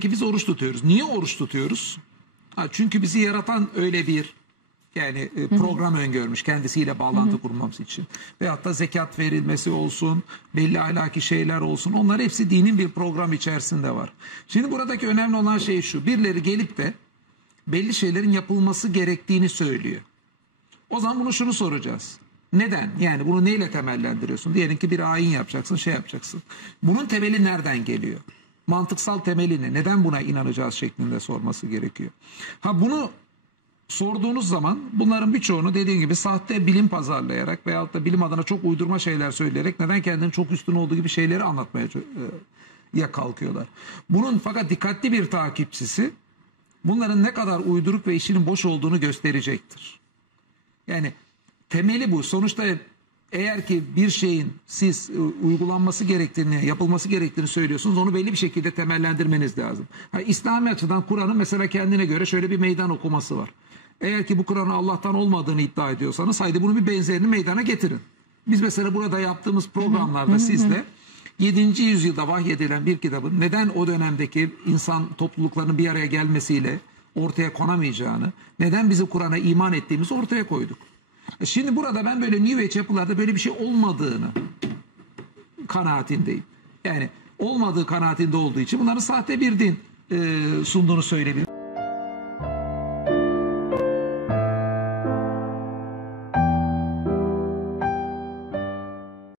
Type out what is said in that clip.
Peki biz oruç tutuyoruz. Niye oruç tutuyoruz? Ha, çünkü bizi yaratan öyle bir yani e, program öngörmüş kendisiyle bağlantı kurmamız için. Veyahut da zekat verilmesi olsun, belli ahlaki şeyler olsun. Onlar hepsi dinin bir program içerisinde var. Şimdi buradaki önemli olan şey şu. Birileri gelip de belli şeylerin yapılması gerektiğini söylüyor. O zaman bunu şunu soracağız. Neden? Yani bunu neyle temellendiriyorsun? Diyelim ki bir ayin yapacaksın, şey yapacaksın. Bunun temeli nereden geliyor? Mantıksal temeli ne? Neden buna inanacağız şeklinde sorması gerekiyor. Ha bunu sorduğunuz zaman bunların birçoğunu dediğim gibi sahte bilim pazarlayarak veyahut da bilim adına çok uydurma şeyler söyleyerek neden kendini çok üstün olduğu gibi şeyleri anlatmaya e, ya kalkıyorlar. Bunun fakat dikkatli bir takipçisi bunların ne kadar uyduruk ve işinin boş olduğunu gösterecektir. Yani temeli bu. Sonuçta eğer ki bir şeyin siz e, uygulanması gerektiğini, yapılması gerektiğini söylüyorsunuz onu belli bir şekilde temellendirmeniz lazım. Ha, İslami açıdan Kur'an'ın mesela kendine göre şöyle bir meydan okuması var. Eğer ki bu Kur'an'ın Allah'tan olmadığını iddia ediyorsanız haydi bunun bir benzerini meydana getirin. Biz mesela burada yaptığımız programlarda sizle 7. yüzyılda vahyedilen bir kitabın neden o dönemdeki insan topluluklarının bir araya gelmesiyle ortaya konamayacağını, neden bizi Kur'an'a iman ettiğimizi ortaya koyduk. E Şimdi burada ben böyle New Age yapılarda böyle bir şey olmadığını kanaatindeyim. Yani olmadığı kanaatinde olduğu için bunların sahte bir din e, sunduğunu söyleyebilirim.